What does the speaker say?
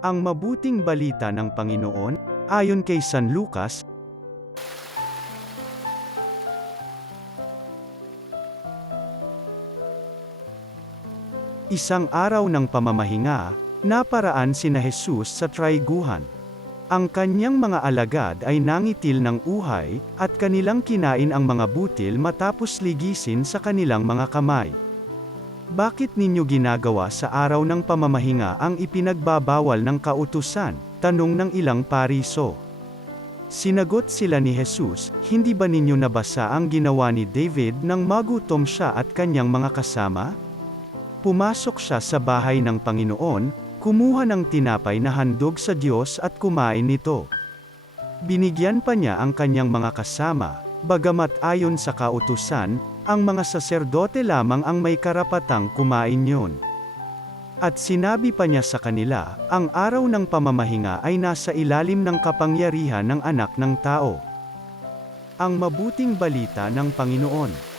Ang mabuting balita ng Panginoon, ayon kay San Lucas. Isang araw ng pamamahinga, naparaan sina Jesus sa traiguhan. Ang kanyang mga alagad ay nangitil ng uhay, at kanilang kinain ang mga butil matapos ligisin sa kanilang mga kamay. Bakit ninyo ginagawa sa araw ng pamamahinga ang ipinagbabawal ng kautusan? Tanong ng ilang pariso. Sinagot sila ni Jesus, hindi ba ninyo nabasa ang ginawa ni David nang magutom siya at kanyang mga kasama? Pumasok siya sa bahay ng Panginoon, kumuha ng tinapay na handog sa Diyos at kumain nito. Binigyan pa niya ang kanyang mga kasama, bagamat ayon sa kautusan, ang mga saserdote lamang ang may karapatang kumain yon. At sinabi pa niya sa kanila, ang araw ng pamamahinga ay nasa ilalim ng kapangyarihan ng Anak ng Tao. Ang mabuting balita ng Panginoon.